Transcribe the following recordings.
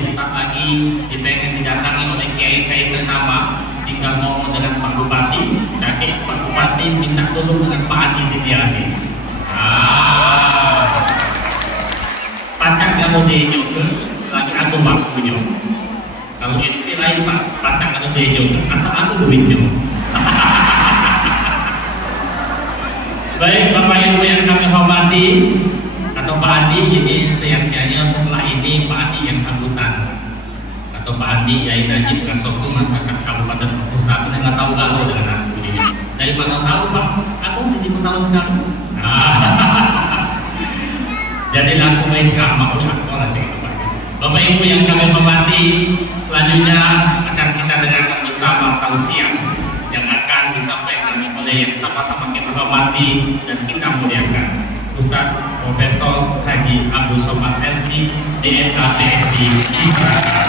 Ustaz lagi dipengen didatangi oleh kiai-kiai ternama, tinggal ngomong dengan Pak Bupati, kakek Pak Bupati minta tolong dengan Pak Adi Didiati. Pacak kalau dejo lagi aku waktunya. Kalau MC lain pas pacak kalau dejo, asal aku duitnya. Baik Bapak Ibu yang kami hormati, atau Pak Adi, jadi seyogyanya setelah ini Pak Adi yang sambutan, atau Pak Adi Yai Najib Kasoku masyarakat Kabupaten Ustaz nggak tahu galau dengan aku ini. Dari mana tahu Pak? Aku di tahun sekarang. Jadi langsung aja ceramah oleh aku aja Pak. Bapak Ibu yang kami hormati, selanjutnya akan kita dengarkan bersama tausiah yang akan disampaikan oleh yang sama-sama kita hormati dan kita muliakan, Ustaz Profesor Haji Abdul Somad MC DSK TSD Israel.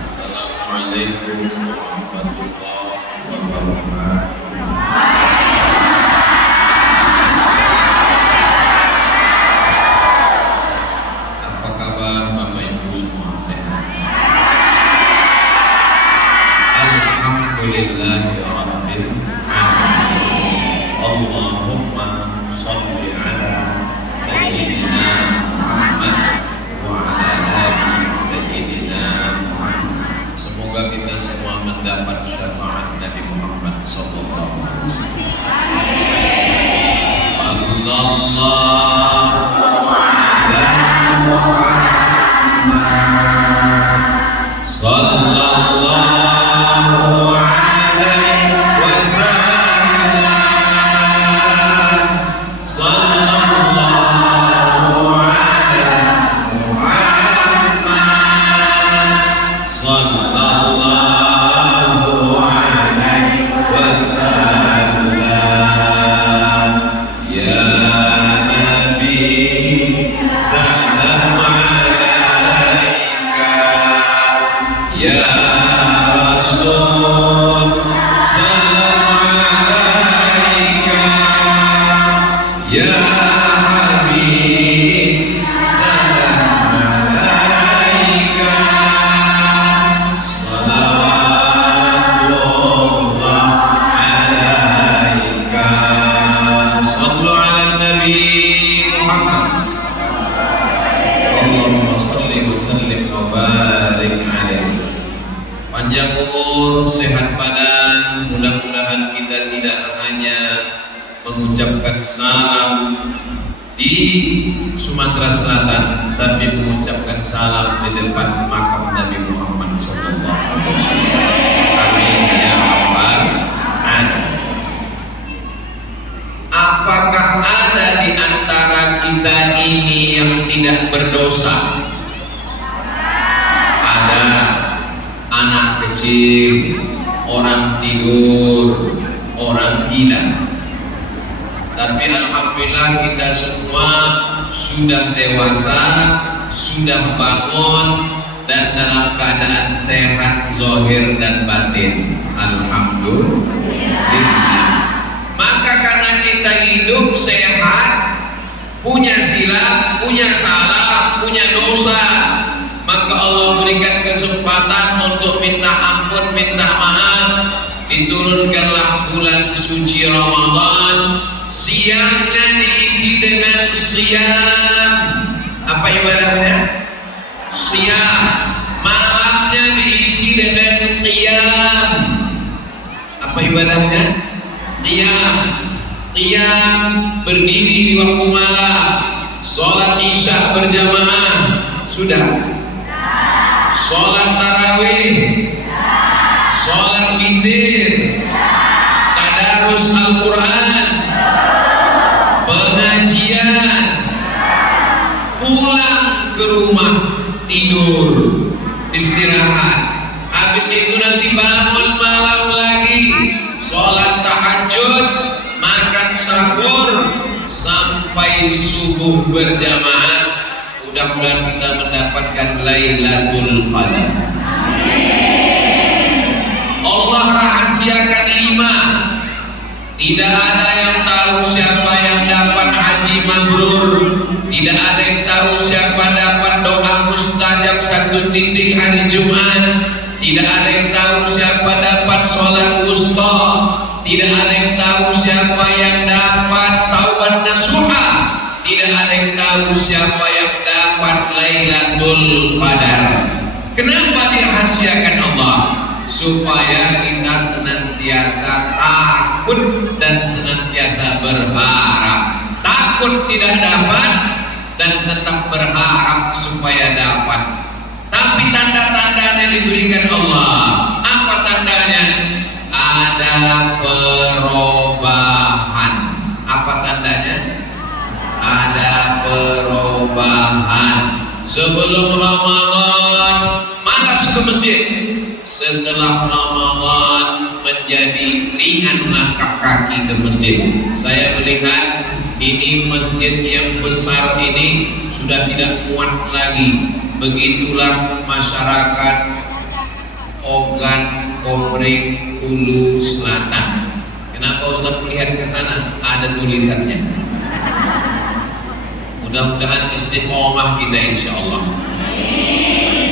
Assalamualaikum warahmatullahi wabarakatuh. Apa kabar Bapak Ibu semua, sehat? Alhamdulillahirabbil alamin. Allahumma shalli ala sayyidina Muhammad wa ala ali sayyidina Muhammad. Semoga kita semua mendapat syafaat Nabi Muhammad sallallahu alaihi wasallam. Sallallahu ala Muhammad sallallahu alaihi wasallam. Sallallahu ala Muhammad sallallahu alaihi wasallam. Ya Nabi salam alaika, ya Rasul salam alaika, ya Habib salam alaika. Salawatullah alaika. Sallu ala Nabi Muhammad. Allahumma salli wa sallim wa barik alaihi. Panjang umur, sehat badan, mudah-mudahan kita tidak hanya mengucapkan salam di Sumatera Selatan, tapi mengucapkan salam di depan makam Nabi Muhammad SAW. Amin ya rabbal alamin. Apakah ada di antara kita ini yang tidak berdosa? Ada. Anak kecil, orang tidur, orang gila. Tapi alhamdulillah kita semua sudah dewasa, sudah bangun dan dalam keadaan sehat zahir dan batin. Alhamdulillah. Maka karena kita hidup sehat, punya silap, punya salah, punya dosa, maka Allah berikan kesempatan untuk minta ampun, minta maaf. Diturunkanlah bulan suci Ramadan, siangnya diisi dengan siam. Apa ibadahnya? Siam. Malamnya diisi dengan qiyam. Apa ibadahnya? Qiyam. Qiyam berdiri di waktu malam, sholat isya berjamaah. Sudah. Sholat tarawih, sholat witir, tadarus Al-Quran, pengajian, pulang ke rumah, tidur, istirahat. Habis itu nanti bangun malam lagi, sholat tahajud, makan sahur, sampai sampai subuh berjamaah. Mudah-mudahan kita mendapatkan Lailatul Qadar. Allah rahasiakan 5. Tidak ada yang tahu siapa yang dapat haji mabrur. Tidak ada yang tahu siapa dapat doa mustajab 1 titik hari Jumat. Tidak ada yang tahu siapa dapat sholat wusta. Tidak ada yang tahu siapa yang dapat taubat nasuha. Tidak ada yang tahu siapa yang dapat Lailatul Qadar. Kenapa dirahasiakan Allah? Supaya kita senantiasa takut dan senantiasa berharap. Takut tidak dapat dan tetap berharap supaya dapat. Tapi tanda-tandanya diberikan Allah. Apa tandanya? Ada perubahan. Apa tandanya? Ada perubahan. Sebelum Ramadan malas ke masjid. Setelah Ramadan menjadi ringan langkah kaki ke masjid. Saya melihat ini masjid yang besar ini sudah tidak muat lagi. Begitulah masyarakat Ogan, Komering, Hulu Selatan. Kenapa Ustaz melihat ke sana? Ada tulisannya. Mudah-mudahan istiqomah kita insyaallah.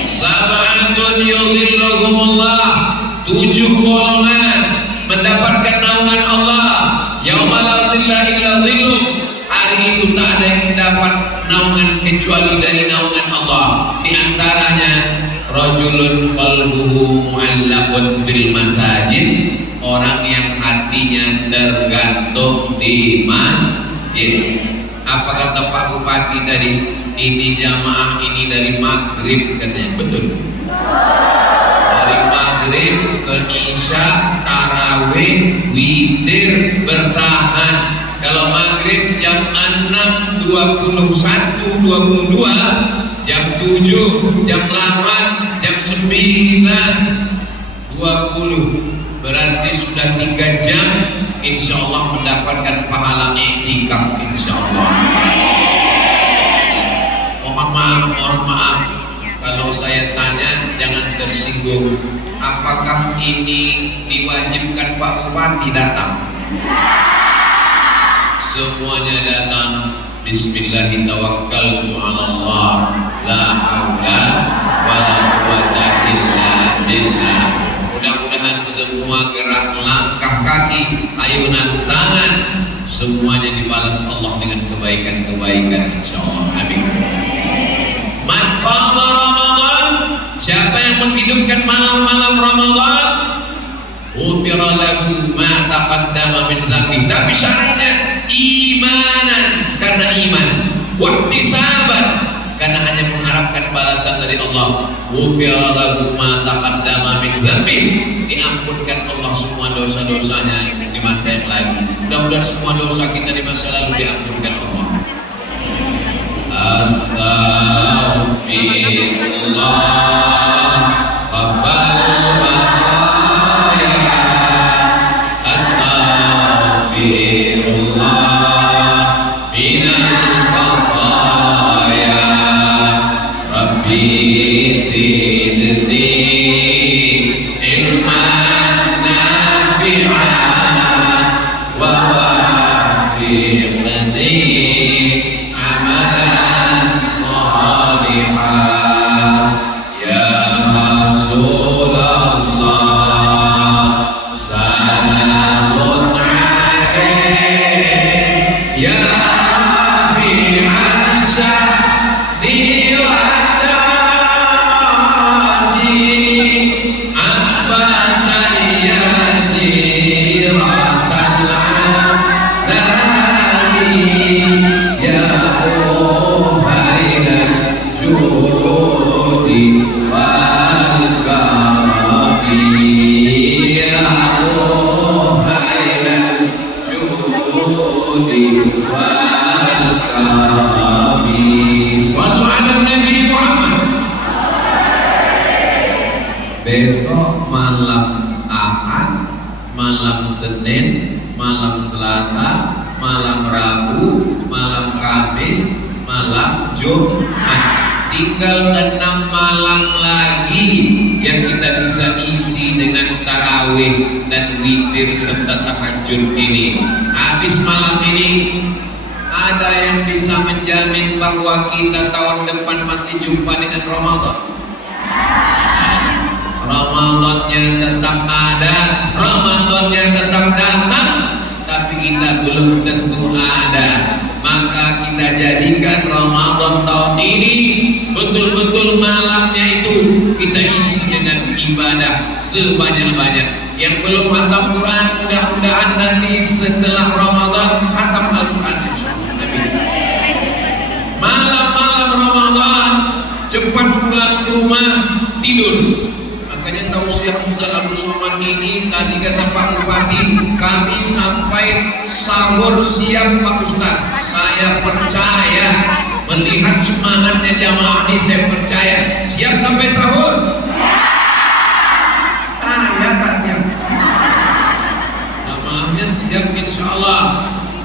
Sab'atun yudhilluhumullah, 7 golongan mendapatkan naungan Allah. Yauma la dhilla illa dhilluh. Hari itu tak ada yang mendapat naungan kecuali dari naungan Allah. Di antaranya rajulun qalbuhu mu'allaqun fil masajid, orang yang hatinya tergantung di masjid. Apa kata Pak Bupati tadi? Ini jamaah ini dari maghrib katanya, betul? Dari maghrib ke isya, tarawih, witir, bertahan. Kalau maghrib jam 6, 21, 22, jam 7, jam 8, jam 9, 20. Berarti sudah 3 jam, insya Allah mendapatkan pahala iktikaf insya Allah. Mohon maaf kalau saya tanya jangan tersinggung. Apakah ini diwajibkan Pak Bupati datang? Semuanya datang. Bismillahirrahmanirrahim. La haula wala quwwata illa billah. Mudah-mudahan semua gerak langkah kaki, ayunan tangan, semuanya dibalas Allah dengan kebaikan-kebaikan insyaallah. Amin. Man qama Ramadan, siapa yang menghidupkan malam-malam Ramadan, ghufira lahu ma taqaddama min dzambi. Tapi syaratnya imanan, karena iman, wahtisaban, karena hanya mengharapkan balasan dari Allah. Ghufira lahu ma taqaddama min dzambi, diampunkan Allah semua dosa-dosanya di masa yang lalu. Mudah-mudahan semua dosa kita di masa lalu diampunkan Allah. Astaghfirullah Rabbal baraya. Astaghfirullah minal khataya. Rabbi zidni ilman nafi'an wa wafiqni amalan salihan. Ya Rasulullah salamun alaik ya rafi'as sya'ni wa daraji atfatan ya jiratal alami ya muhainan judi wal karami ya muhainan judi wal karami. Sallu ala Nabi Muhammad. Besok malam Ahad, malam Senin, malam Selasa, malam Rabu, malam tinggal 6 malam lagi yang kita bisa isi dengan tarawih dan witir serta tahajud ini. Habis malam ini, ada yang bisa menjamin bahwa kita tahun depan masih jumpa dengan Ramadan? Ramadannya tetap ada, Ramadannya tetap datang, tapi kita belum tentu ada. Maka kita jadikan Ramadan tahun ini betul-betul malamnya itu kita isi dengan ibadah sebanyak-banyak. Yang belum khatam Quran, mudah-mudahan nanti setelah Ramadan khatam Al-Quran insyaallah. Amin. Malam-malam Ramadan cepat pulang ke rumah, tidur. Makanya tausiah Ustaz Abdul Somad ini tadi kata Pak Bupati, kami sampai sahur siap Pak Ustaz. Saya percaya melihat semangatnya jamaah ini, saya percaya siap sampai sahur. Saya tak siap. Jamaahnya siap insyaallah.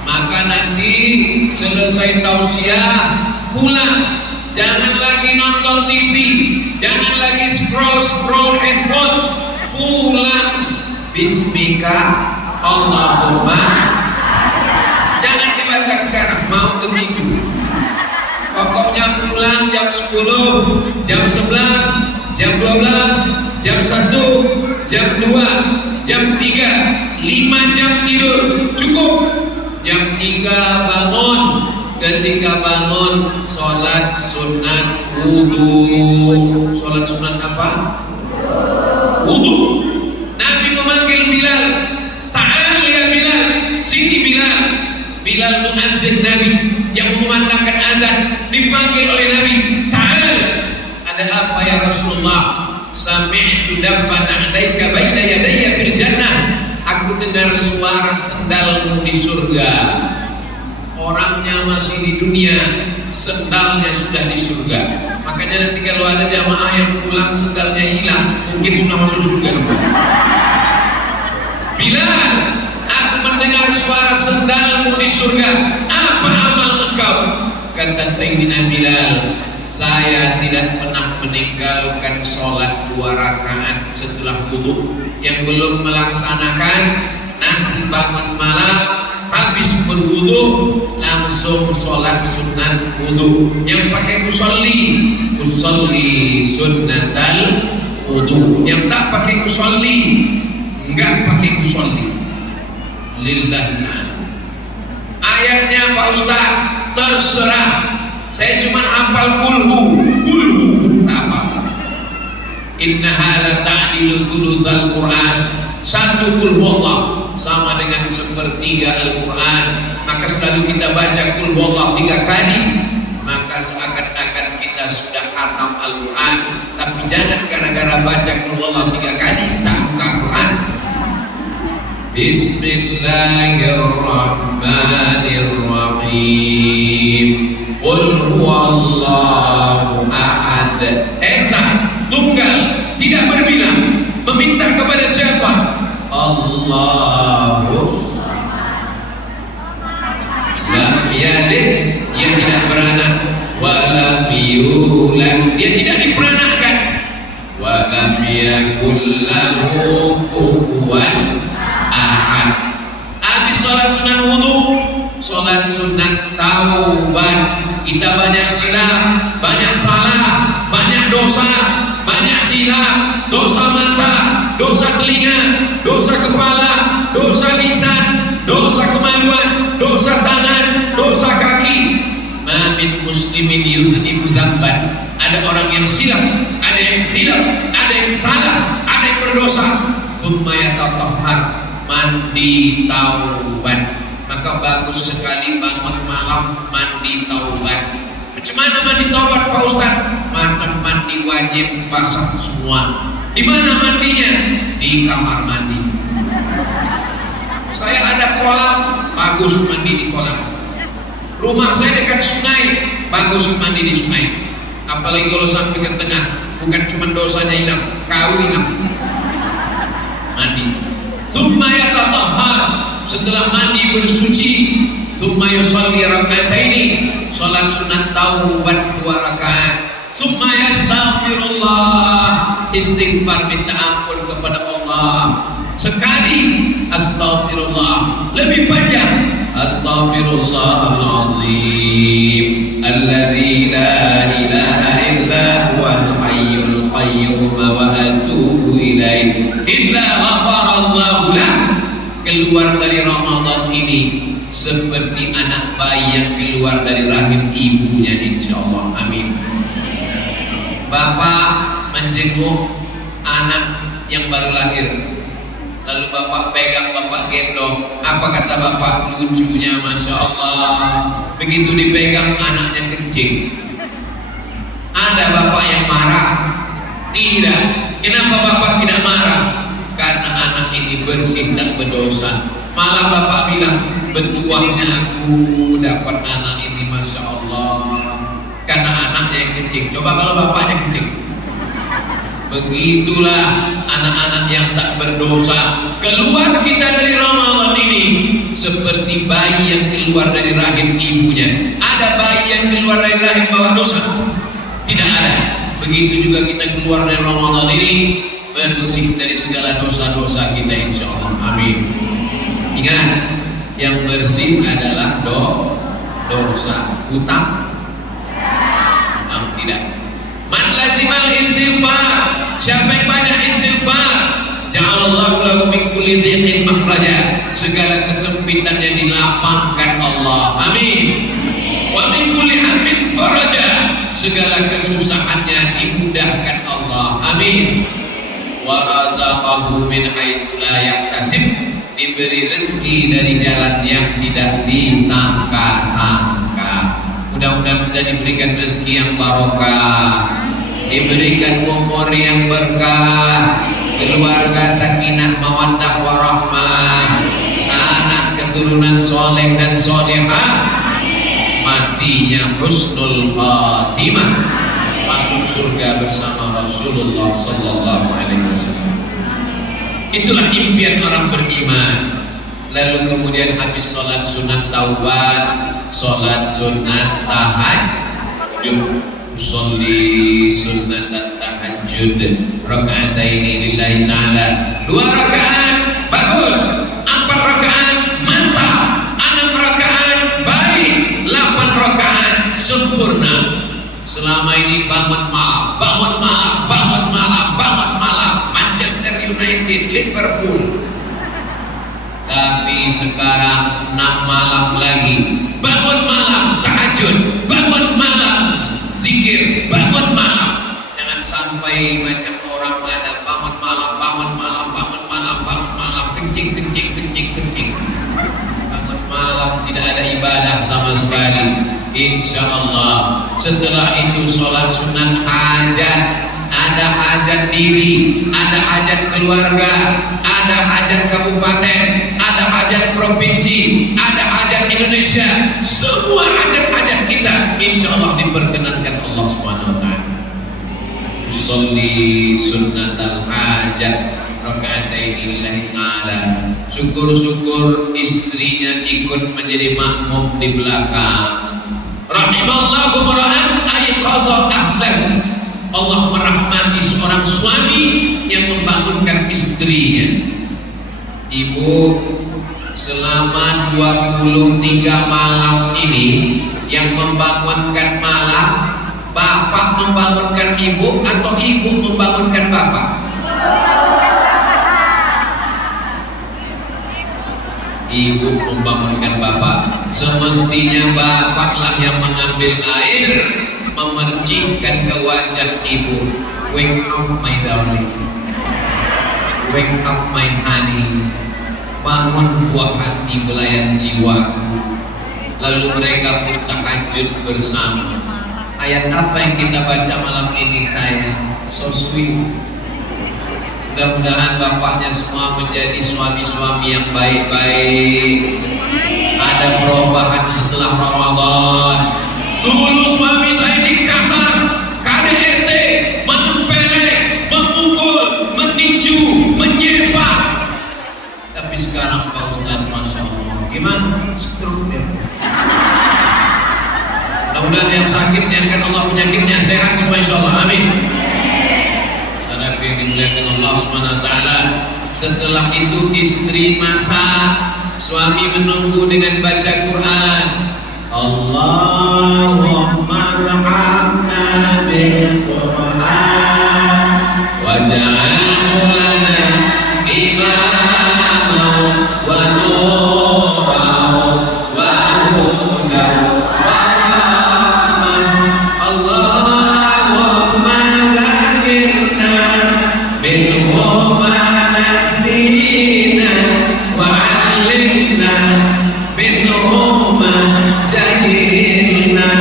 Maka nanti selesai tausiah pulang. Jangan lagi nonton TV, jangan lagi scroll handphone. Pulang bismika Allahumma. Jangan dibaca sekarang, mau ke minggu. Pokoknya pulang jam 10, jam 11, jam 12, jam 1, jam 2, jam 3, 5 jam tidur cukup. Jam 3 bangun. Ketika bangun, sholat sunat wudu. Sholat sunat apa? Wudu. Nabi memanggil Bilal, ta'al ya Bilal, sini Bilal. Bilal muazzin Nabi yang memandangkan azan, dipanggil oleh Nabi, ta'al. Ada apa ya Rasulullah? Sami'tu dafan alaika baina yadayya fil jannah. Aku dengar suara sendalmu di surga. Orangnya masih di dunia, sendalnya sudah di surga. Makanya nanti kalau ada jamaah yang pulang sendalnya hilang, mungkin sudah masuk surga. Bilal, aku mendengar suara sendalmu di surga. Apa amal engkau? Kata Sayyidina Bilal, saya tidak pernah meninggalkan sholat 2 rakaat setelah wudu. Yang belum melaksanakan, nanti bangun malam habis berwudu langsung sholat sunat wudu. Yang pakai usolli sunnatal wudu. Yang tak pakai usolli, enggak pakai usolli. Lillahi. Ayatnya Pak Ustaz terserah. Saya cuma hafal kulhu tak apa. Innaha la ta'dilu thulutsal Quran. 1 qul huwallah sama dengan 1/3 Al-Quran. Maka selalu kita baca qul huwallah 3 kali, maka seakan-akan kita sudah khatam Al-Quran. Tapi jangan gara-gara baca qul huwallah 3 kali tak buka Quran. Bismillahirrahmanirrahim. Qul huwallahu ahad. Esa, tunggal, tidak berbilang. Meminta kepada siapa? Allahu lam yalid, dia tidak beranak, walam yulad, dia tidak diperanakkan, walam yakul lahu kufuwan ahad. Habis sholat sunat wudu, sholat sunat taubat. Kita banyak silap, banyak salah, banyak dosa, banyak hilaf, dosa mata, dosa telinga, dosa kepala, dosa lisan, dosa kemaluan, dosa tangan, dosa kaki. Ma min muslimin yudhnibu dzamban. Ada orang yang silap, ada yang hilaf, ada yang salah, ada yang berdosa. Tsumma yatatahhar, mandi taubat. Maka bagus sekali bangun malam mandi taubat. Macam mana mandi taubat Pak Ustaz? Macam mandi wajib, basah semua. Di mana mandinya? Di kamar mandi. Saya ada kolam, bagus mandi di kolam. Rumah saya dekat sungai, bagus mandi di sungai. Apalagi kalau sampai ke tengah, bukan cuma dosanya hilang, kau hilang. Mandi. Tsumma yatatahhar, setelah mandi bersuci, tsumma yusalli raka'ataini, salat sunat taubat 2 rakaat. summa yastaghfirullah, istighfar minta ampun kepada Allah. Sekali astaghfirullah, lebih panjang astaghfirullahalazim alladzi la ilaha illa huwal hayyul qayyum wa atubu ilaih illa ghafarallahu lah. Keluar dari Ramadan ini seperti anak bayi yang keluar dari rahim ibunya, insyaallah. Amin. Bapak menjenguk anak yang baru lahir, lalu bapak pegang, bapak gendong. Apa kata bapak? Lucunya masya Allah, begitu dipegang anaknya kencing. Ada bapak yang marah? Tidak. Kenapa bapak tidak marah? Karena anak ini bersih, tak berdosa. Malah bapak bilang, bertuahnya aku dapat anak ini, masya Allah, karena anaknya yang kencing. Coba kalau bapaknya kencing. Begitulah anak-anak yang tak berdosa. Keluar kita dari Ramadan ini seperti bayi yang keluar dari rahim ibunya. Ada bayi yang keluar dari rahim bawa dosa? Tidak ada. Begitu juga kita keluar dari Ramadan ini bersih dari segala dosa-dosa kita, insya Allah. Amin. Ingat, yang bersih adalah dosa. Hutang tidak. Man lazimal istighfar, siapa yang banyak istighfar, ja'alallahu lahu min kulli dhiqin makhraja, segala kesempitannya dilapangkan Allah. Amin. Wa min kulli hammin faraja, segala kesusahannya dimudahkan Allah. Amin. Wa razaqahu min haitsu la yahtasib, diberi rezeki dari jalan yang tidak disangka-sangka. Mudah-mudahan kita diberikan rezeki yang barokah, diberikan umur yang berkah, keluarga sakinah mawaddah warahmah, anak keturunan soleh dan solehah, matinya husnul khatimah, masuk surga bersama Rasulullah sallallahu alaihi wasallam. Itulah impian orang beriman. Lalu kemudian habis sholat sunat taubat, sholat sunat tahajud, usolli sunat tahajud rakaataini lillahi ta'ala, 2 rakaat bagus, 4 rakaat mantap, 6 rakaat baik, 8 rakaat sempurna. Selama ini bangun malam, bangun malam, bangun malam, bangun malam, Manchester United, Liverpool. Tapi sekarang 6 malam lagi, bangun malam tahajud, bangun malam zikir, bangun malam. Jangan sampai macam orang ada bangun malam, bangun malam, bangun malam, bangun malam, kencing, kencing, kencing, kencing. Bangun malam tidak ada ibadah sama sekali. Insya Allah setelah itu sholat sunat hajat, ada hajat diri, ada hajat keluarga, ada hajat kabupaten, ada hajat provinsi, ada hajat Indonesia. Semua hajat-hajat kita insya Allah diperkenankan Allah Subhanahu wa ta'ala. Usolli sunnatal hajat raka'ataini lillahi ta'ala. Syukur-syukur istrinya ikut menjadi makmum di belakang. Rahimallahu mar'an ayqadha ahlahu. Allah merahmati seorang suami yang membangunkan istrinya. Ibu, selama 23 malam ini yang membangunkan malam, bapak membangunkan ibu atau ibu membangunkan bapak? Ibu membangunkan bapak. Semestinya bapaklah yang mengambil air, memercikkan ke wajah ibu. Wake up my darling, wake up my honey, bangun buah hati belayan jiwaku. Lalu mereka pun tahajud bersama. Ayat apa yang kita baca malam ini sayang? So sweet. Mudah-mudahan bapaknya semua menjadi suami-suami yang baik-baik. Ada perubahan setelah Ramadan. Dulu suami saya ini kasar, KDRT, menempeleng, memukul, meninju, menyepak. Tapi sekarang Pak Ustadz, Masya Allah, gimana? Stroke dia. Mudah-mudahan yang sakit diangkat Allah penyakitnya, sehat semua insyaallah. Amin. Karena yang dimuliakan Allah Subhanahu wa taala. Setelah itu istri masak, suami menunggu dengan baca Quran. Allahumma arhamna bil Quran waj'alhu lana imaman wa nuran wa hudan wa rahman. Allahumma dzakirna minhu ma nasina wa 'allimna minhu ma jahilna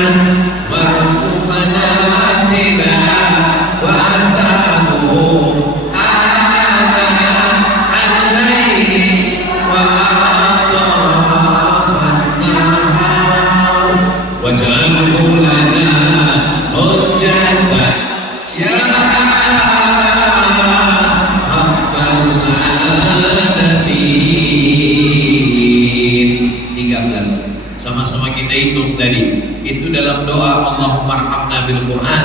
warzuqna tilawatahu ana al-laili wa atrafan nahar waj'alhu lana hujjatan ya rabbal alamin. 13 sama-sama kita hitung tadi. Itu dalam doa Allahumma arhamna bil Quran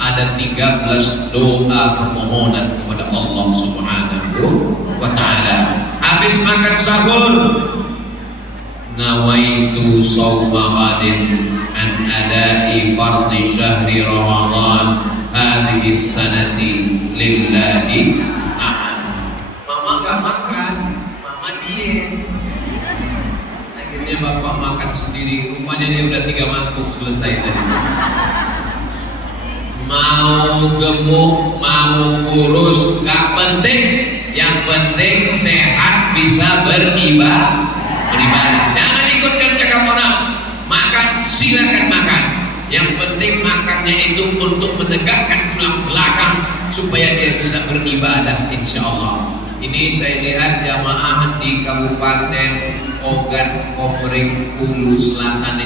ada 13 doa permohonan kepada Allah Subhanahu wa taala. Habis makan sahur, nawaitu shauma ghadin an adai fardhi syahri Ramadan hadhihi sanati lillahi ta'ala. Mama gak makan, mama diet. Akhirnya bapak makan sendiri. Rupanya dia udah 3 mangkuk selesai tadi. Mau gemuk, mau kurus, gak penting. Yang penting sehat, bisa beribadah. Jangan ikutkan cakap orang. Makan, silakan makan. Yang penting makannya itu untuk menegakkan tulang belakang supaya dia bisa beribadah, insya Allah. Ini saya lihat jamaah di Kabupaten Ogan Komering Hulu Selatan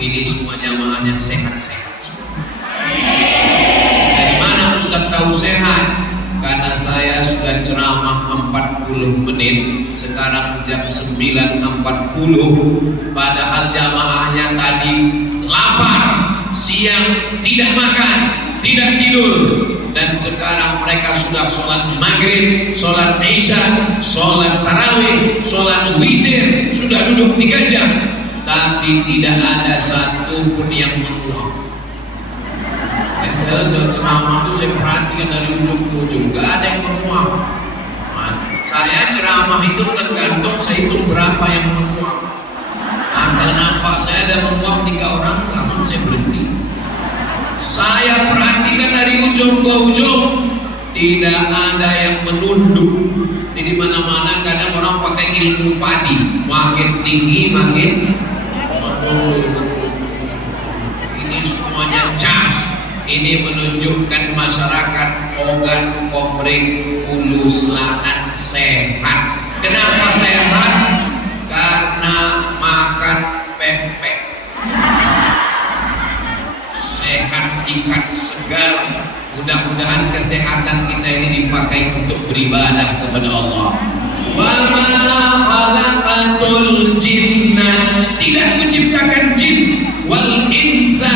ini semua jamaahnya sehat-sehat. Dari mana Ustaz tahu sehat? Karena saya sudah ceramah 40 menit, sekarang jam 9.40, padahal jamaahnya tadi lapar, siang tidak makan, tidak tidur, dan sekarang mereka sudah sholat maghrib, sholat isya, sholat tarawih, sholat witir, sudah duduk 3 jam, tapi tidak ada satu pun yang menguap. Saya sudah ceramah itu saya perhatikan dari ujung ke ujung, gak ada yang menguap. Saya ceramah itu tergantung saya hitung berapa yang menguap. Asal nampak saya ada menguap 3 orang, langsung saya berhenti. Saya perhatikan dari ujung ke ujung, tidak ada yang menunduk. Di mana-mana kadang orang pakai ilmu padi, makin tinggi makin menunduk. Ini semuanya cas. Ini menunjukkan masyarakat Ogan Komering Hulu Selatan sehat. Kenapa sehat? Karena makan pempek. Sehat, ikan segar. Mudah-mudahan kesehatan kita ini dipakai untuk beribadah kepada Allah. Wa ma khalaqatul jinna, tidak kuciptakan jin wal insa,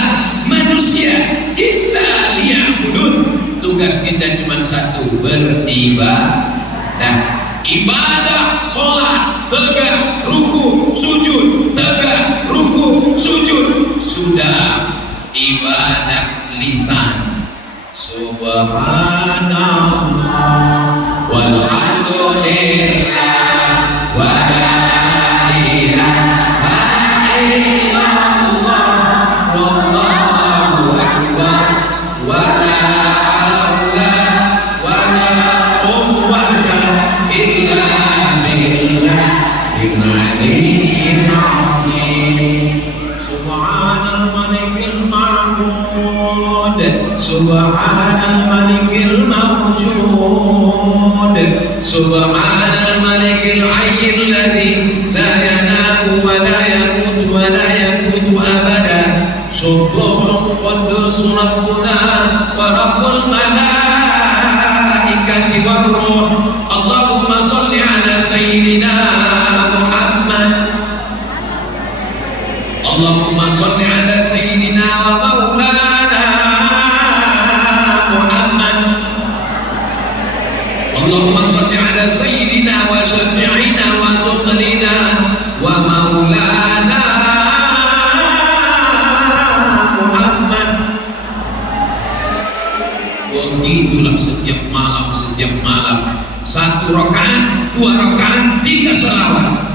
manusia, illa liya'budun. Tugas kita cuma satu, beribadah. Ibadah, sholat, tegak, ruku, sujud, tegak, ruku, sujud. Sudah ibadah lisan. Subhanallah walhamdulillah wa la ilaha illallah wallahu akbar wa la haula wa la quwwata illa billahil aliyyil azim. Subhanal malikil ma'bud, subhanal malikil mawjud, subhanal malikil hayyil ladzi la yanamu wa la yamut wa la yafutu abada. Subhanal quddus rabbuna wa rabbul malaikati war ruh. Allahumma shalli ala sayyidina Muhammad. Allahumma shalli ala sayyidina wa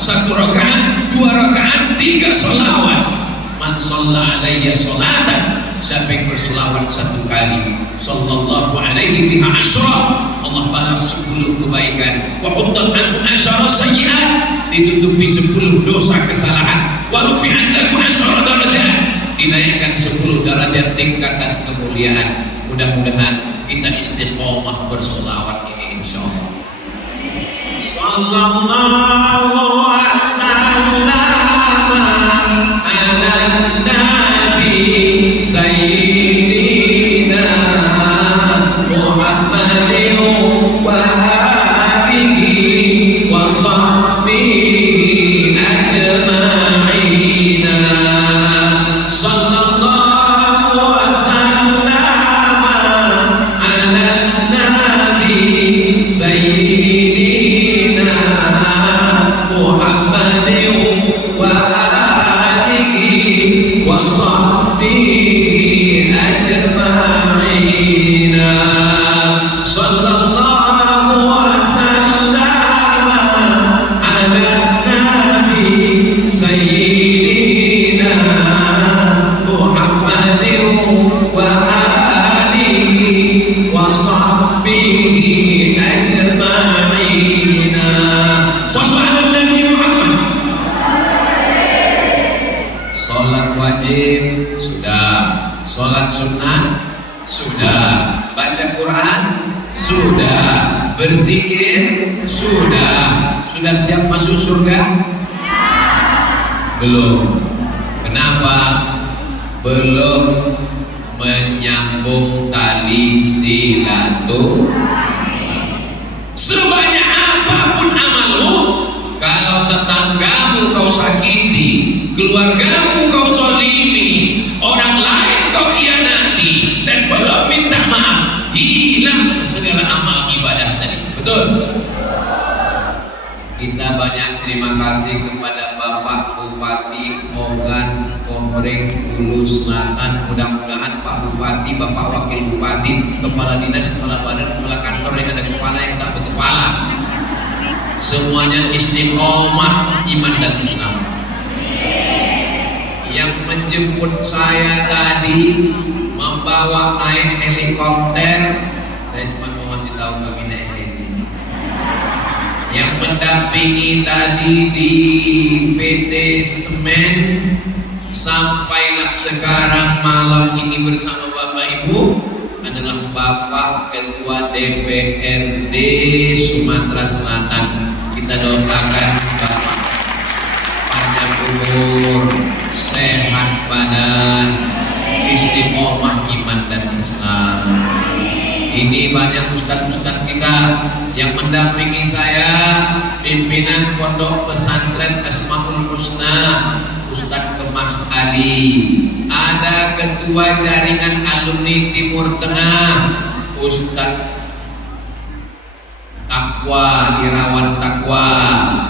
1 rakaat, 2 rakaat, 3 sholawat. Man shalla alayya sholatan, siapa yang berselawat 1 kali, sallallahu alaihi biha asyra, Allah balas 10 kebaikan. Wa huttat anhu asyara sayyi'at, ditutupi 10 dosa kesalahan. Wa rufi'at lahu asyara darajat, dinaikkan 10 derajat tingkatan kemuliaan. Mudah-mudahan kita istiqomah berselawat ini insyaallah. Sallallahu alaihi wasallam ala nabi sayyidina Muhammadin wa alihi wa sahbihi ajma'in. Sallallahu alaihi wasallam ala nabi sayyidina Muhammadin wa alihi wa sahbihi ajma'in. Sallallahu alaihi wasallam ala nabi sayyidina Muhammadin wa alihi wa sahbihi ajma'in. Sallu ala Nabi Muhammad. Salat wajib sudah, salat sunnah sudah, baca Quran sudah, berzikir sudah siap masuk surga? Belum. Kenapa? Belum menyambung tali silaturahmi. Sebanyak apapun amalmu, kalau tetanggamu kau sakiti, keluargamu kau zalimi, orang lain kau khianati, dan belum minta maaf, hilang segala amal ibadah tadi. Betul? Kita banyak terima kasih kepada Bapak Bupati Ogan Komering Hulu Selatan. Mudah-mudahan Pak Bupati, Bapak Wakil Bupati, Kepala Dinas, Kepala Badan, Kepala Kantor yang ada kepala yang tak berkepala, semuanya istiqomah iman dan Islam. Yang menjemput saya tadi membawa naik helikopter, saya cuma mau kasih tahu kami naik heli. Yang mendampingi tadi di PT Semen sampailah sekarang malam ini bersama Bapak Ibu adalah Bapak Ketua DPRD Sumatera Selatan. Kita doakan Bapak panjang umur, sehat badan, istiqomah iman dan Islam. Ini banyak ustadz-ustadz kita yang mendampingi saya, pimpinan Pondok Pesantren Asmaul Husna, Ustadz Kemas Ali, ada Ketua Jaringan Alumni Timur Tengah, Ustadz Takwa, Irawan Takwa,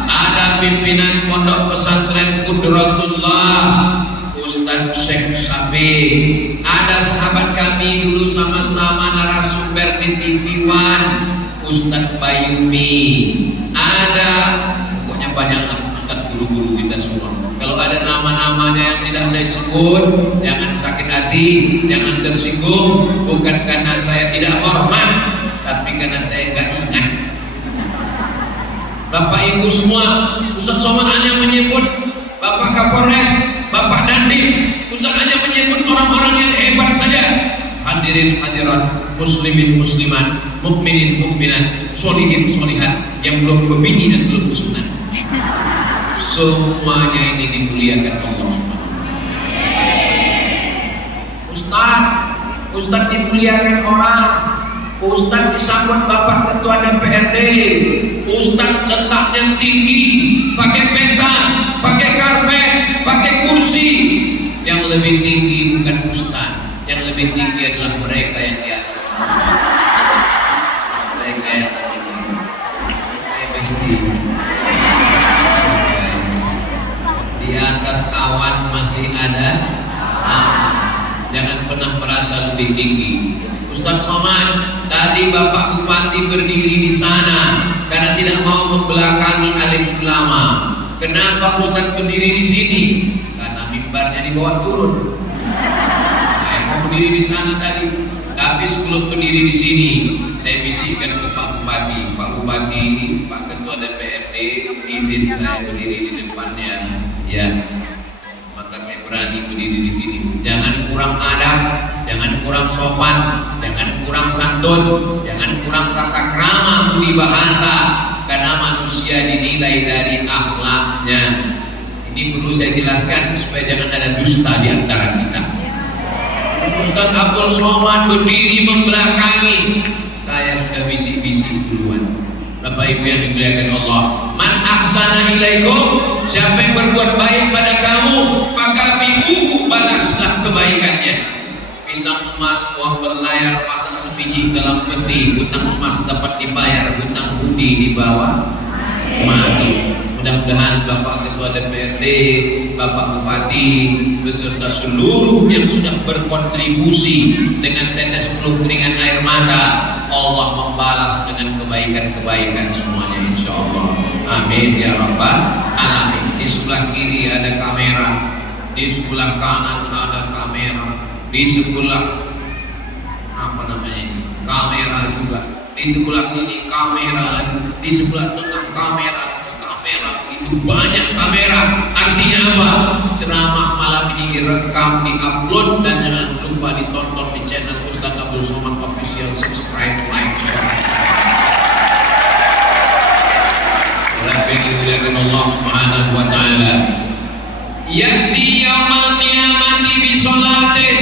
ada pimpinan Pondok Pesantren Qudratullah, Ustadz Syekh Syafi, ada sahabat kami dulu sama-sama narasumber di TV One, Ustadz Bayumi, ada pokoknya banyak Ustadz guru-guru kita semua. Kalau ada nama-namanya yang tidak saya sebut, jangan sakit hati, jangan tersinggung, bukan karena saya tidak hormat, tapi karena saya nggak ingat. Bapak Ibu semua, Ustadz Somad hanya menyebut Bapak Kapolres, Bapak Dandim, Ustadz hanya menyebut orang-orang yang hebat saja. Hadirin hadirat, muslimin muslimat, mukminin mukminat, solihin solihat yang belum berbini dan belum bersunat, semuanya ini dimuliakan Allah Subhanahu wa Ta'ala. Ustadz dimuliakan orang, Ustadz disambut Bapak Ketua DPRD, Ustadz letaknya tinggi, pakai pentas, pakai karpet, pakai kursi. Yang lebih tinggi bukan Ustadz, yang lebih tinggi adalah mereka yang di atas. Mereka yang di atas awan masih ada. Jangan pernah merasa lebih tinggi. Ustadz Somad, tadi Bapak Bupati berdiri di sana karena tidak mau membelakangi alim ulama. Kenapa Ustaz berdiri di sini? Karena mimbarnya dibawa turun. Saya mau berdiri di sana tadi, tapi sebelum berdiri di sini, saya bisikkan ke Pak Bupati, Pak Ketua DPRD, izin saya berdiri di depannya, ya. Maka saya berani berdiri di sini. Jangan kurang adab, jangan kurang sopan, jangan kurang santun, jangan kurang tata krama budi bahasa. Karena manusia dinilai dari akhlaknya. Ini perlu saya jelaskan supaya jangan ada dusta di antara kita. Ustaz Abdul Somad berdiri membelakangi, saya sudah bisik-bisik duluan. Bapak Ibu yang dimuliakan Allah, man ahsana ilaikum, siapa yang berbuat baik pada kamu, fakafi'uhu, balaslah kebaikannya. Pisang emas buah berlayar, pasang sebiji dalam peti, hutang emas dapat dibayar, hutang budi dibawa mati. Mudah-mudahan Bapak Ketua DPRD, Bapak Bupati, beserta seluruh yang sudah berkontribusi dengan tetes peluh keringat air mata, Allah membalas dengan kebaikan-kebaikan semuanya, insya Allah. Amin ya Rabbal Alamin. Di sebelah kiri ada kamera, di sebelah kanan ada kamera, di sebelah apa namanya ini, kamera juga, di sebelah sini kamera lagi, di sebelah tengah kamera, itu banyak kamera. Artinya apa? Ceramah malam ini direkam, diupload, dan jangan lupa ditonton di channel Ustaz Abdul Somad Official. Subscribe, like, share. Allah Subhanahu wa ta'ala, ya'ti yaumal qiyamati bi sholatin,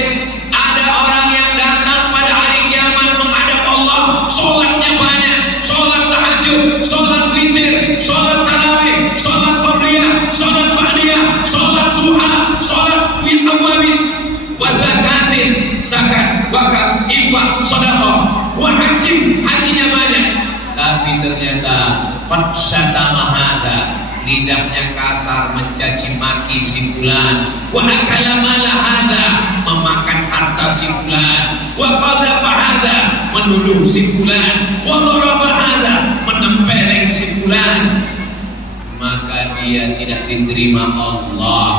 ada orang yang datang pada hari kiamat menghadap Allah, sholatnya banyak, sholat tahajud, sholat witir, sholat tarawih, sholat qabliyah, sholat ba'diyah, sholat duha, sholat awwabin, wa zakatin, zakat, wakaf, infak, sedekah, wa haji, hajinya banyak. Tapi ternyata qad syatama hadza, lidahnya kasar mencaci maki si fulan, wa akala mala hadza, memakan harta si fulan, wa qadhafa hadza, menuduh si fulan, wa daraba hadza, menempeleng si fulan, maka dia tidak diterima Allah.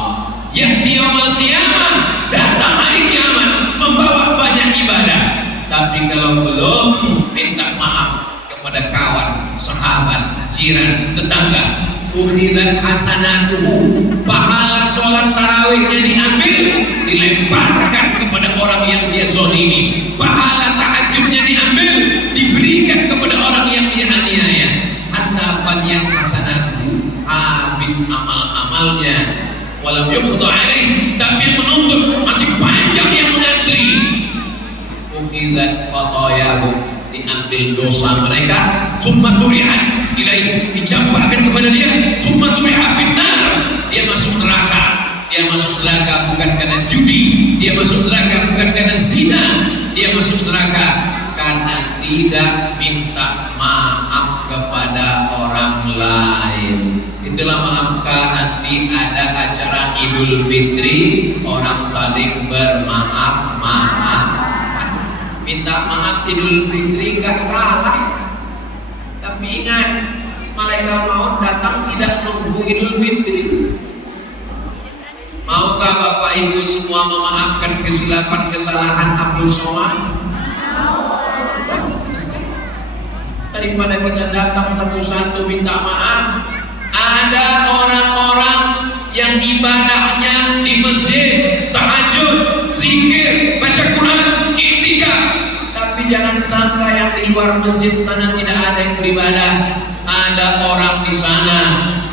Ya'ti yaumul qiyamah, datang hari kiamat membawa banyak ibadah, tapi kalau belum minta maaf kepada kawan, sahabat, jiran, tetangga, ukhidat hasanatuhu, pahala sholat tarawihnya diambil, dilemparkan kepada orang yang dia zalimi. Pahala tahajudnya diambil, diberikan kepada orang yang dia aniaya. Hatta faniyat hasanatuhu, habis amal-amalnya. Walam yuqda alaih, tapi yang menuntut masih panjang yang mengantri. Ukhidat khatayahu, diambil dosa mereka, summa turi'at ilaih, dicampakkan kepada dia, summa turi'at finnar, dia masuk neraka. Dia masuk neraka bukan karena judi, dia masuk neraka bukan karena zina, dia masuk neraka karena tidak minta maaf kepada orang lain. Itulah mengapa nanti ada acara Idul Fitri, orang saling bermaaf-maaf. Minta maaf Idul Fitri gak salah, tapi ingat, malaikat maut datang tidak nunggu Idul Fitri. Maukah Bapak Ibu semua memaafkan kesilapan kesalahan Abdul Somad? Selesai. Daripada kita datang satu-satu minta maaf. Ada orang-orang yang ibadahnya di masjid, tahajud, zikir, baca Quran, i'tikaf, tapi jangan sangka yang di luar masjid sana tidak ada yang beribadah. Ada orang di sana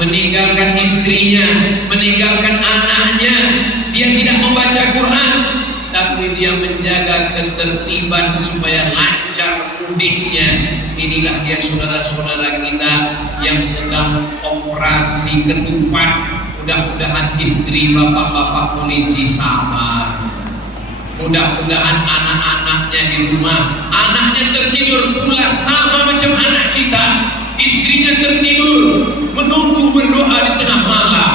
meninggalkan istrinya, meninggalkan anaknya, dia tidak membaca Quran, tapi dia menjaga ketertiban supaya lancar mudiknya. Inilah dia saudara-saudara kita yang sedang operasi ketupat. Mudah-mudahan istri bapak-bapak polisi sabar. Mudah-mudahan anak-anaknya di rumah, anaknya tertidur pula sama macam anak kita, istrinya tertidur menunggu berdoa di tengah malam,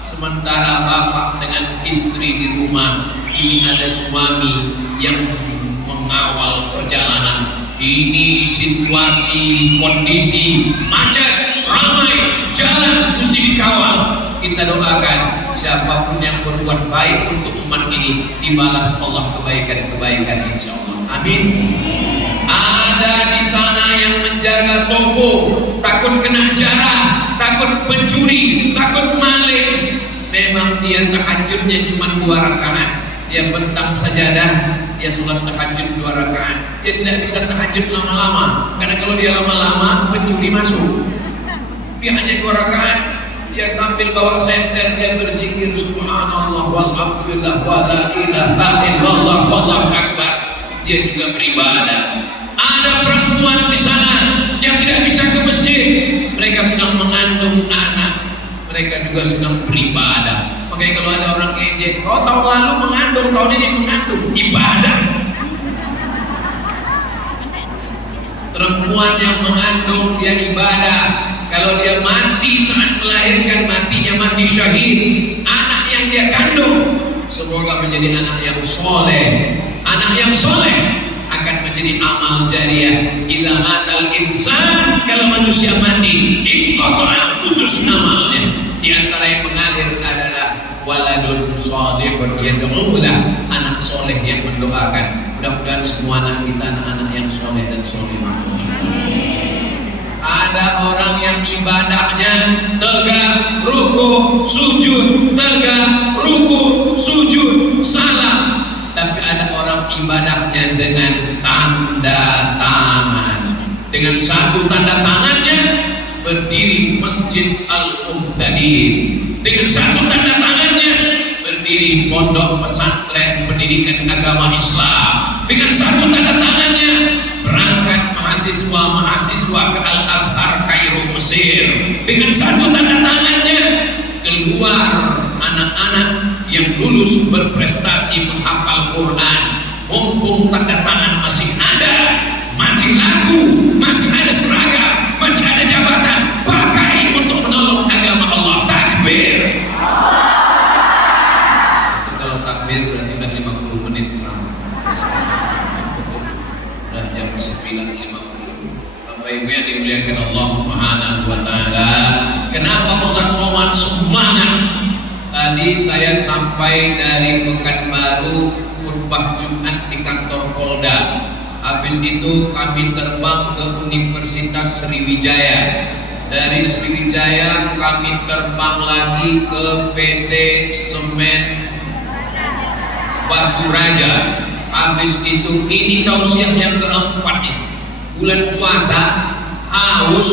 sementara bapak dengan istri di rumah. Ini ada suami yang mengawal perjalanan. Ini situasi kondisi macet, ramai, jalan mesti dikawal. Kita doakan siapapun yang berbuat baik untuk umat ini dibalas Allah kebaikan-kebaikan insyaallah. Amin. Ada di sana yang menjaga toko, takut kena jarah, takut pencuri, takut maling. Memang dia tahajudnya cuma 2 rakaat. Dia bentang sajadah, dia sholat tahajud 2 rakaat. Dia tidak bisa tahajud lama-lama, karena kalau dia lama-lama pencuri masuk. Dia hanya 2 rakaat. Dia sambil bawa senter, dia berzikir subhanallah walhamdulillah wa la ilaha illallah wallahu akbar. Dia juga beribadah. Ada perempuan di sana yang tidak bisa ke masjid. Mereka sedang mengandung anak. Mereka juga sedang beribadah. Makanya kalau ada orang ngejek, kau tahun lalu mengandung, tahun ini mengandung, ibadah. Perempuan yang mengandung dia ibadah. Kalau dia mati saat melahirkan, matinya mati syahid. Anak yang dia kandung semoga menjadi anak yang soleh. Anak yang soleh akan menjadi amal jariah. Idza matal insan, kalau manusia mati, inqata'a putus amalnya. Di antara yang mengalir adalah waladun shalihun yad'ulah, anak soleh yang mendoakan. Mudah-mudahan semua anak kita anak-anak yang soleh dan solehah. Ada orang yang ibadahnya tegak, ruku, sujud, tegak, ruku, sujud, salam. Tapi ada orang ibadahnya dengan tanda tangan. Dengan satu tanda tangannya berdiri Masjid Al-Muhtadin. Dengan satu tanda tangannya berdiri pondok pesantren pendidikan agama Islam. Dengan satu tanda tangannya berangkat mahasiswa ke Al-Azhar Kairo Mesir. Dengan satu tanda tangannya keluar anak-anak yang lulus berprestasi menghafal Quran. Mumpung tanda tangan masih ada, masih laku, masih ada seragam, masih ada jabatan, pakai untuk menolong agama Allah. Takbir. Kalau takbir berarti udah 50 menit ceramah. Udah jam 9.50. Bapak Ibu yang dimuliakan Allah Subhanahu wa taala. Kenapa Ustaz Somad semangat? Tadi saya sampai dari Pekanbaru khutbah Jumat di kantor Polda. Habis itu kami terbang ke Universitas Sriwijaya. Dari Sriwijaya kami terbang lagi ke PT Semen Batu Raja. Habis itu ini tausiah yang keempat ini. Bulan puasa, haus,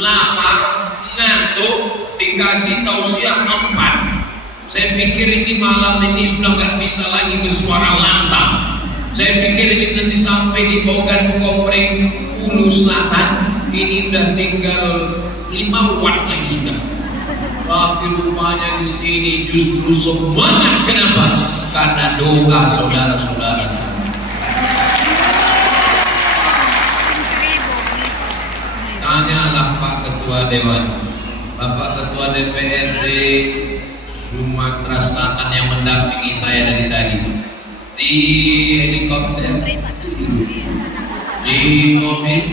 lapar, ngantuk, dikasih tausiah 4. Saya pikir ini malam ini sudah nggak bisa lagi bersuara lantang. Saya pikir ini nanti sampai di Bogan Komering Ulu Selatan ini udah tinggal 5 watt lagi sudah. Tapi rupanya di sini justru semangat. Kenapa? Karena doa saudara-saudara saya. Tanyalah Pak Ketua Dewan, Bapak Ketua DPRD Sumatera Selatan yang mendampingi saya dari tadi di helikopter, di mobil,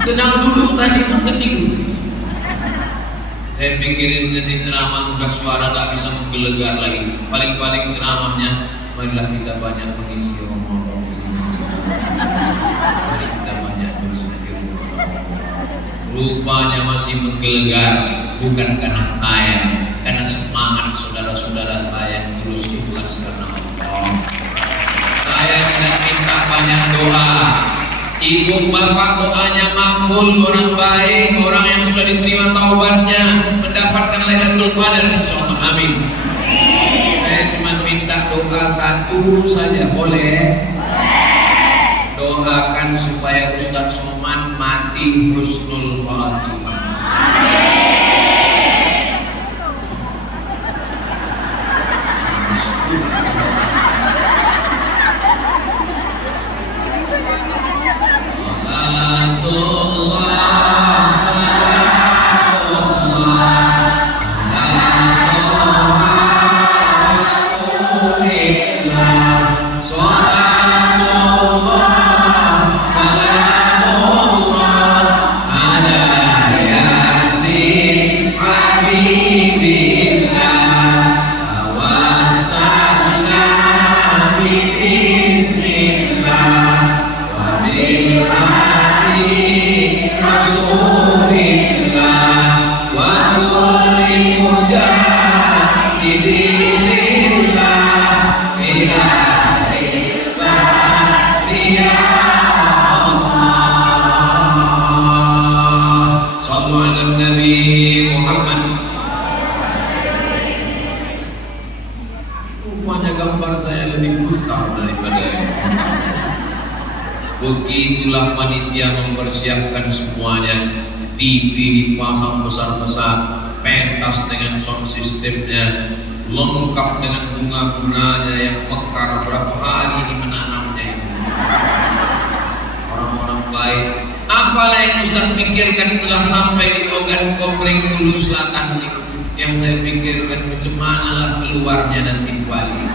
sedang duduk tadi ketidur. Saya pikirin nanti ceramah udah suara tak bisa menggelegar lagi. Paling-paling ceramahnya, marilah kita banyak mengisi Ramadan ini. Mari kita banyak berzikir. Rupanya masih menggelegar, bukan karena saya. Karena semangat saudara-saudara saya yang terus ikhlas karena Allah. Saya tidak minta banyak doa. Ibu bapak doanya makbul, orang baik, orang yang sudah diterima taubatnya, mendapatkan Lailatul Qadar insyaallah. Amin. Saya cuma minta doa satu saja, boleh? Doakan supaya Ustaz Somad mati husnul khatimah. Ya saya lebih besar daripada yang mengangkat saya. Begitulah panitia mempersiapkan semuanya. TV dipasang besar-besar, pentas dengan sound systemnya, lengkap dengan bunga-bunganya yang mekar. Berapa hari ini menanamnya itu orang-orang baik. Apalah yang Ustaz pikirkan setelah sampai di Ogan Komering Hulu Selatan ini? Yang saya pikirkan macam mana lah keluarnya nanti Bali.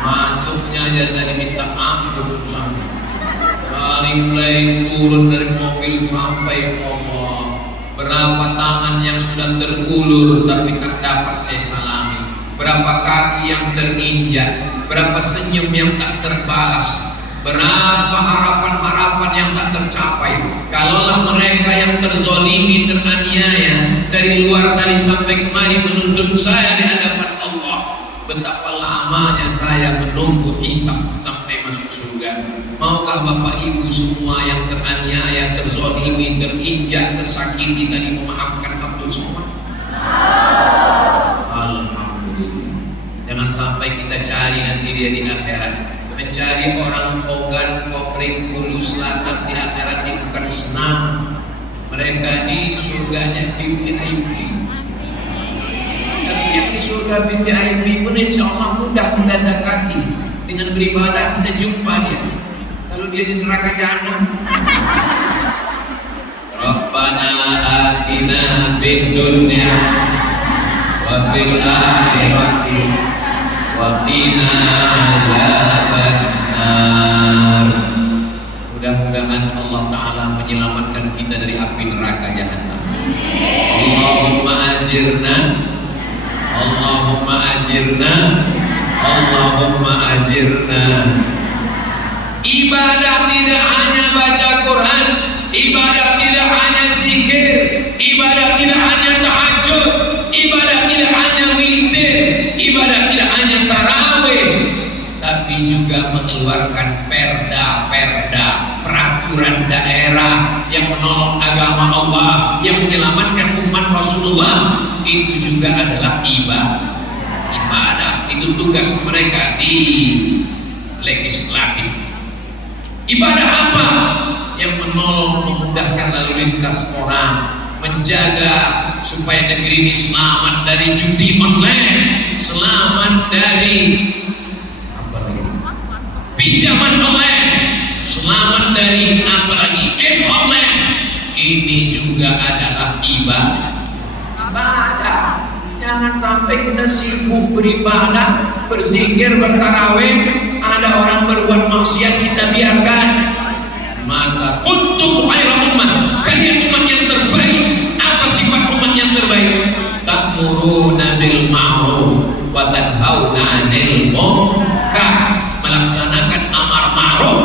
Masuknya aja tadi minta ampun susahnya. Dari mulai turun dari mobil sampai Allah, berapa tangan yang sudah terulur tapi tak dapat saya salami, berapa kaki yang terinjak, berapa senyum yang tak terbalas, berapa harapan-harapan yang tak tercapai. Kalaulah mereka yang terzolimi, teraniaya dari luar tadi sampai kemari menuntut saya di hadapan Allah, betapa lamanya saya menunggu hisab sampai masuk surga. Maukah Bapak Ibu semua yang teraniaya, terzolimi, terinjak, tersakiti tadi memaafkan Abdul Somad? Alhamdulillah. Jangan sampai kita cari nanti dia di akhirat. Mencari orang Ogan Komering Hulu Selatan di akhirat ini bukan senang. Mereka ini surganya VVIP. Tapi yang di surga VVIP pun insya Allah mudah kita dekati. Dengan beribadah kita jumpa dia. Kalau dia di neraka jahanam, Rabbana atina fid dunya wa fil akhirati wa qina adzabannar. Mudah-mudahan Allah Ta'ala menyelamatkan kita dari api neraka jahanam. Allahumma ajirna, Allahumma ajirna, Allahumma ajirna. Ibadah tidak hanya baca Quran, ibadah tidak hanya zikir, ibadah tidak hanya tahajud, ibadah tidak hanya witir, ibadah tidak hanya tarawih, tapi juga mengeluarkan perda-perda, peraturan daerah yang menolong agama Allah, yang menyelamatkan umat Rasulullah. Itu juga adalah ibadah. Itu tugas mereka di legislatif. Ibadah apa? Yang menolong, memudahkan lalu lintas orang, menjaga supaya negeri ini selamat dari judi online, selamat dari apa lagi? Pinjaman online, selamat dari apa lagi? Game online. Ini juga adalah ibadah. Jangan sampai kita sibuk beribadah, berzikir, bertarawih, ada orang berbuat maksiat kita biarkan. Maka kuntum khairal ummah, kalian umat yang terbaik. Apa sifat umat yang terbaik? Ta'muruna bil ma'ruf wa tanhauna 'anil munkar, melaksanakan amar ma'ruf,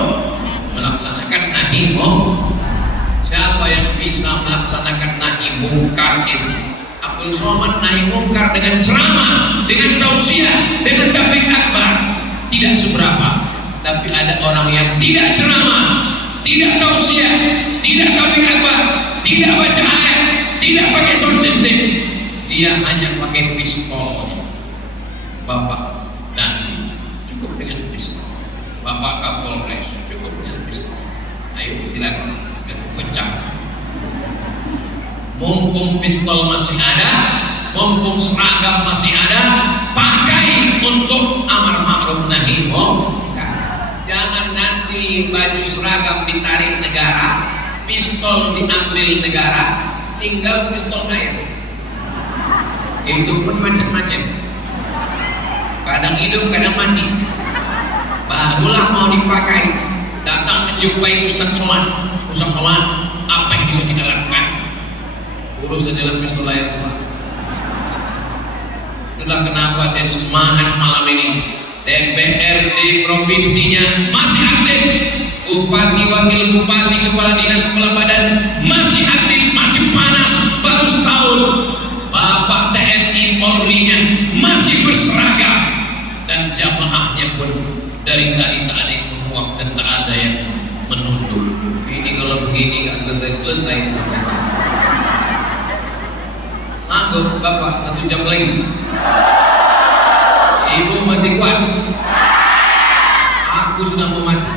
melaksanakan nahi munkar. Siapa yang bisa melaksanakan nahi munkar ini? Abdul Somad nahi munkar dengan ceramah, dengan tausiah, dengan tabligh akbar tidak seberapa. Tapi ada orang yang tidak ceramah, tidak tausiah, tidak tabligh akbar, tidak baca ayat, tidak pakai sound system, dia hanya pakai pistol. Bapak dan cukup dengan pistol. Bapak Kapolres cukup dengan pistol. Ayo silakan, pecah. Mumpung pistol masih ada, mumpung seragam masih ada, pakai untuk amar ma'ruf nahi munkar. Jangan nanti baju seragam ditarik negara, pistol diambil negara, tinggal pistol air. Itu pun macam-macam. Kadang hidup, kadang mati. Barulah mau dipakai. Datang menjumpai Ustaz Somad. Ustaz Somad, apa yang bisa kita lakukan? Urus saja dalam pistol air Tuhan. Itulah kenapa saya semangat malam ini. DPRD provinsinya masih aktif, bupati, wakil bupati, kepala dinas, kepala badan masih aktif, masih panas, baru setahun. Bapak TNI Polri-nya masih berseragam, dan jamaahnya pun dari tadi tak ada yang menguap dan tak ada yang menunduk. Ini kalau begini nggak selesai-selesai sampai sana. Sanggup Bapak 1 jam lagi? Ibu masih kuat? Aku sudah mau mati.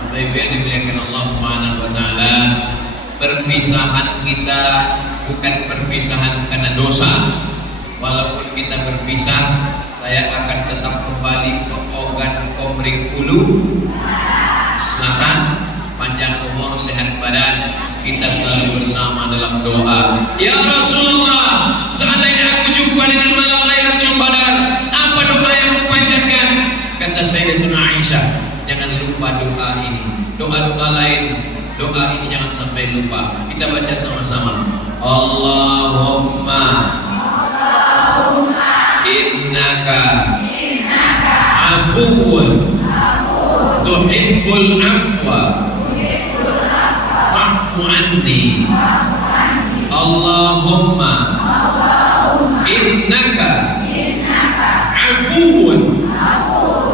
Bapak Ibu yang dimuliakan Allah Subhanahu wa taala, perpisahan kita bukan perpisahan karena dosa. Walaupun kita berpisah, saya akan tetap kembali ke Ogan Komering Ulu Selatan, panjang umur, sehat badan. Kita selalu bersama dalam doa. Ya Rasulullah, seandainya aku jumpa dengan malam Lailatul Qadar, apa doa yang aku panjatkan? Kata Sayyidatuna Aisyah, jangan lupa doa ini. Doa-doa lain, doa ini jangan sampai lupa. Kita baca sama-sama. Allahumma innaka afuwun tuhibbul afwa fa'fu anni. Allahumma innaka afuwun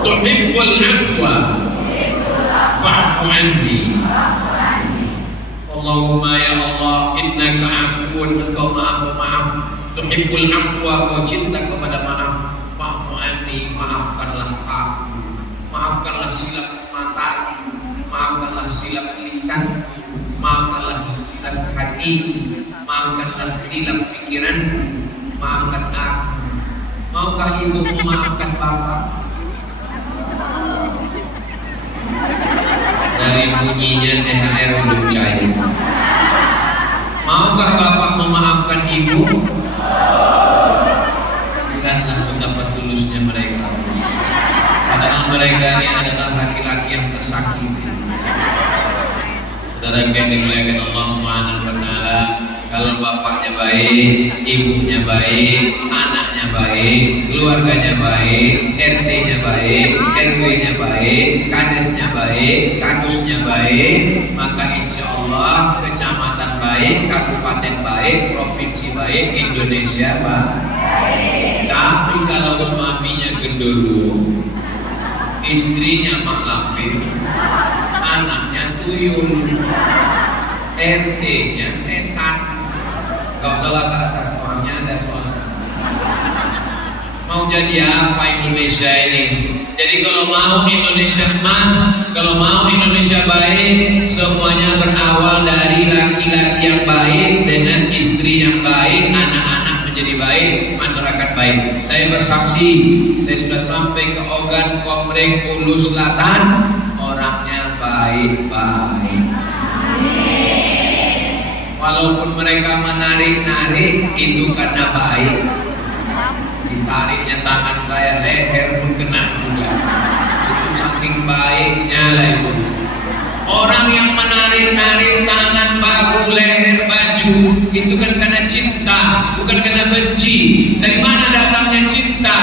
tuhibbul afwa fa'fu anni. Allahumma ya Allah, innaka afuwun, engkau maha pemaaf, tuhibbul afwa, kau cinta kepada maaf, fa'fu anni, maafkanlah aku, maafkanlah silap mata, maafkanlah silap lisan, maafkanlah silap hati, maafkanlah silap pikiran, maafkan aku. Maukah ibu memaafkan bapak? Dari bunyinya THR belum cair. Maukah bapak memaafkan ibu? Bukanlah betapa tulusnya mereka. Padahal mereka ini adalah laki-laki yang tersakiti. Saudara yang dimuliakan Allah Subhanahu wa taala, kalau bapaknya baik, ibunya baik, anaknya baik, keluarganya baik, RT-nya baik, RW-nya baik, kadesnya baik, kadusnya baik, maka insya Allah kecamatan baik, kabupaten baik, provinsi baik, Indonesia baik. Tapi kalau suaminya genderuwo, istrinya mak lampir, anaknya tuyul, RT-nya setan, gak usah lah ke atas, orangnya ada soalnya. Mau jadi apa Indonesia ini? Jadi kalau mau Indonesia emas, kalau mau Indonesia baik, semuanya berawal dari laki-laki yang baik dengan istri yang baik, anak-anak menjadi baik, masyarakat baik. Saya bersaksi, saya sudah sampai ke Ogan Komering Ulu Selatan, orangnya baik-baik. Walaupun mereka menarik-narik, itu karena baik. Ditariknya tangan saya, leher pun kena juga. Itu saking baiknya lah itu. Orang yang menarik-narik tangan, bahu, leher, baju, itu kan karena cinta, bukan karena benci. Dari mana datangnya cinta?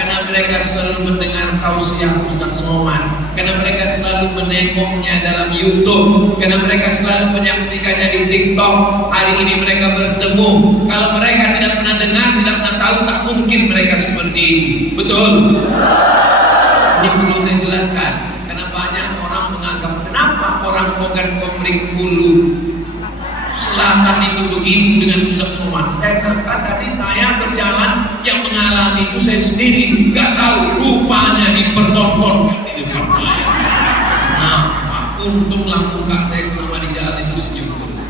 Karena mereka selalu mendengar tausiah Ustaz Somad, karena mereka selalu menengoknya dalam YouTube, karena mereka selalu menyaksikannya di TikTok. Hari ini mereka bertemu. Kalau mereka tidak pernah dengar, tidak pernah tahu, tak mungkin mereka seperti itu. Betul? Ini perlu saya jelaskan, karena banyak orang menganggap kenapa orang Ogan Komering Ulu Selatan itu begitu dengan Ustaz Somad. Saya sangka tadi saya berjalan, yang mengalami itu saya sendiri, nggak tahu rupanya dipertontonkan di depan saya. Nah, untunglah muka saya selama di jalan itu senyum terus.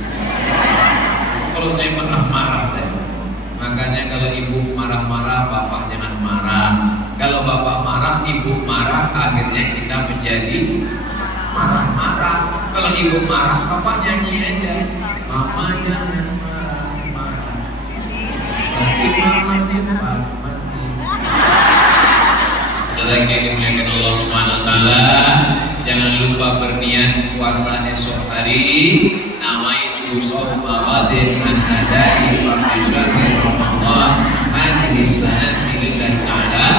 Kalau saya marah-marah, makanya kalau ibu marah-marah, bapak jangan marah. Kalau bapak marah, ibu marah, akhirnya kita menjadi marah-marah. Kalau ibu marah, bapak nyanyi aja. Mama jangan marah-marah, nanti mama cepat mati. Saudara yang dimuliakan Allah Subhanahu wa taala, jangan lupa berniat puasa esok hari. Nawaitu shauma wadin an adai fardhi syahri Ramadan hadhihi sanati lillahi ta'ala.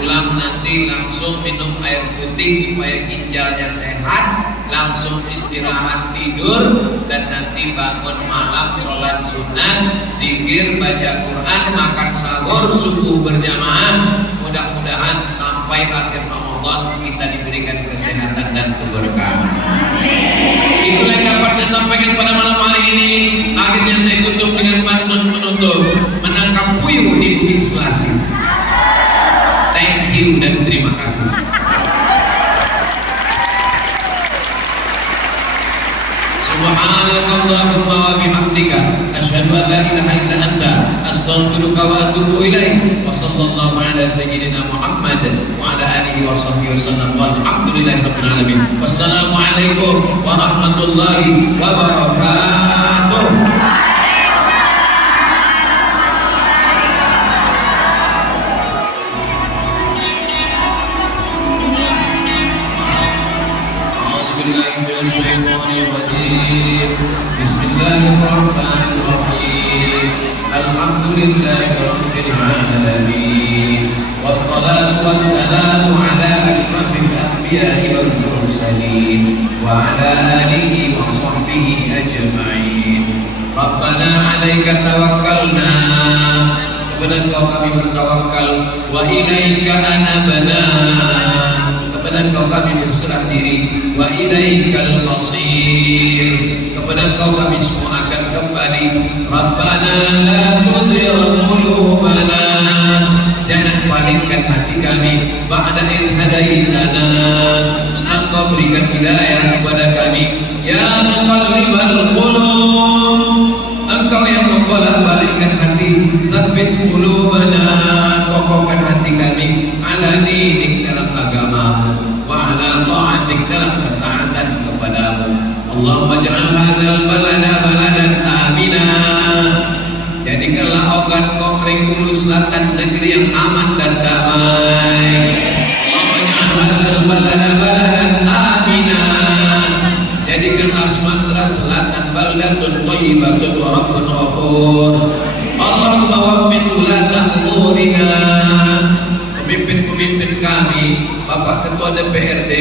Pulang nanti langsung minum air putih supaya ginjalnya sehat, langsung istirahat tidur, dan nanti bangun malam sholat sunat, zikir, baca Quran, makan sahur, subuh berjamaah. Mudah-mudahan sampai akhir Ramadan kita diberikan kesehatan dan keberkahan. Itulah yang dapat saya sampaikan pada malam hari ini. Akhirnya saya tutup dengan pantun penutup, menangkap puyuh di Bukit Selasih. you dan terima kasih. Subhanakallahumma wa bihamdika asyhadu an la ilaha illa anta astaghfiruka wa atubu ilaik. Wa sallallahu ala sayyidina Muhammad wa ala alihi wa sahbihi wasallam walhamdulillahi rabbil alamin. Wassalamu alaikum warahmatullahi wabarakatuh. Bismillahirrahmanirrahim. Alhamdulillahi rabbil alamin. Wassalatu wassalamu ala asyrafil anbiya'i wal mursalin wa ala alihi wa sahbihi ajma'in. Rabbana 'alaika tawakkalna, kepada Engkau kami bertawakal, wa ilaika anabna, kepada Engkau kami berserah diri, wa ilaikal masir, kepada Engkau kami semua akan kembali. Rabbana la tuzigh qulubana, jangan palingkan hati kami, ba'da idh hadaitana, setelah Engkau berikan hidayah kepada kami. Ya muqallibal qulub, Engkau yang membolak-balikkan hati, tsabbit qulubana, kokohkan hati kami, ala dinik, dalam agamamu, wa ala ta'atik, dalam ketaatan kepadamu. Allahumma ja'al hadzal balada baladan amina, jadikanlah Ogan Komering Hulu Selatan negeri yang aman dan damai. Allahumma ja'al hadzal balada baladan amina, jadikanlah Sumatera Selatan baldatun thayyibatun wa rabbun ghafur. Allahumma waffiq ulata umurina, pemimpin-pemimpin kami, Bapak Ketua DPRD,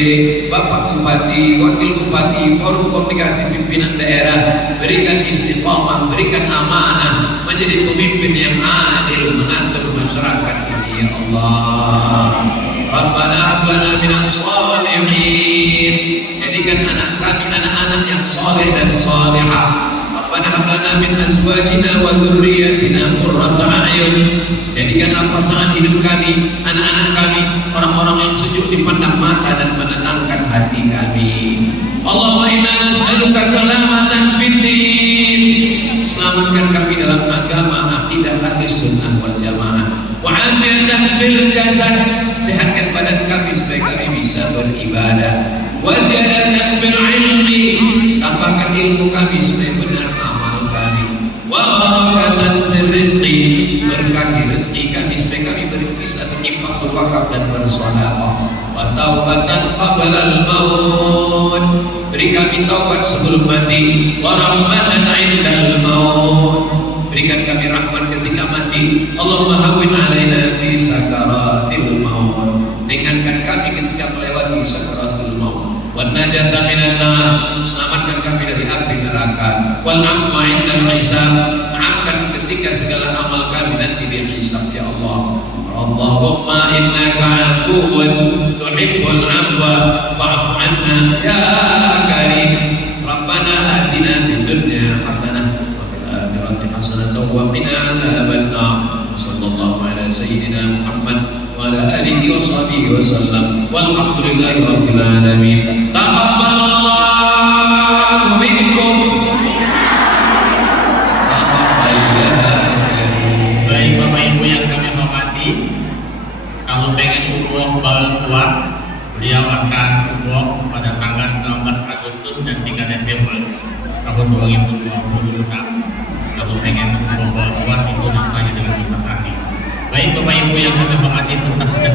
Bapak Bupati, Wakil Bupati, Forum Komunikasi Pimpinan Daerah, berikan istiqomah, berikan amanah, menjadi pemimpin yang adil mengatur masyarakat ini, ya Allah. Rabbana hab lana minas shalihin, jadikan anak kami anak-anak yang saleh dan salihah. Rabbana hab lana min azwajina wa dzurriyyatina qurrata a'yun, jadikanlah pasangan hidup kami, anak-anak kami, orang-orang yang sejuk dipandang mata dan menenangkan hati kami. Allahumma inna nas'aluka salamatan fid din, selamatkan kami dalam agama, akidah ahli sunnah wal jamaah. Wa afiatan fil jasad, sehatkan badan kami supaya kami bisa beribadah. Wa ziyadatan fil ilmi, tambahkan ilmu kami supaya benar amal kami. Wa barakatan fil rizqi, berkahi rezeki kami supaya kami bisa berinfak, berwakaf dan bersedekah. Wa taubatan qablal maut, beri kami taubat sebelum mati. Wa rahmatan 'indal maut, berikan kami rahmat ketika mati. Allahumma hawwin 'alaina fi sakaratil maut, ringankan kami ketika melewati sakaratul maut. Wan najata minan nar, selamatkan kami dari api neraka. Wal afwa 'indal hisab, maafkan ketika segala amal kami nanti dihisab, ya Allah. Allahumma innaka 'afuwun tuhibbul 'afwa fa'fu 'anna ya karim. Rabbana atina fid dunya hasanah wa fil akhirati hasanah wa qina 'adzaban nar. Sallallahu ala sayyidina Muhammad wa ala alihi wa sahbihi wa sallam walhamdulillahi rabbil alamin. Taqabbalallahu minkum. Baik Bapak Ibu yang kami hormati, kalau pengen umroh puas, beliau akan umroh pada tanggal 19 Agustus dan 3 Desember tahun 2026. Kalau pengen umroh puas itu namanya dengan bisa sakit. Baik Bapak Ibu yang kami hormati, tuntas sudah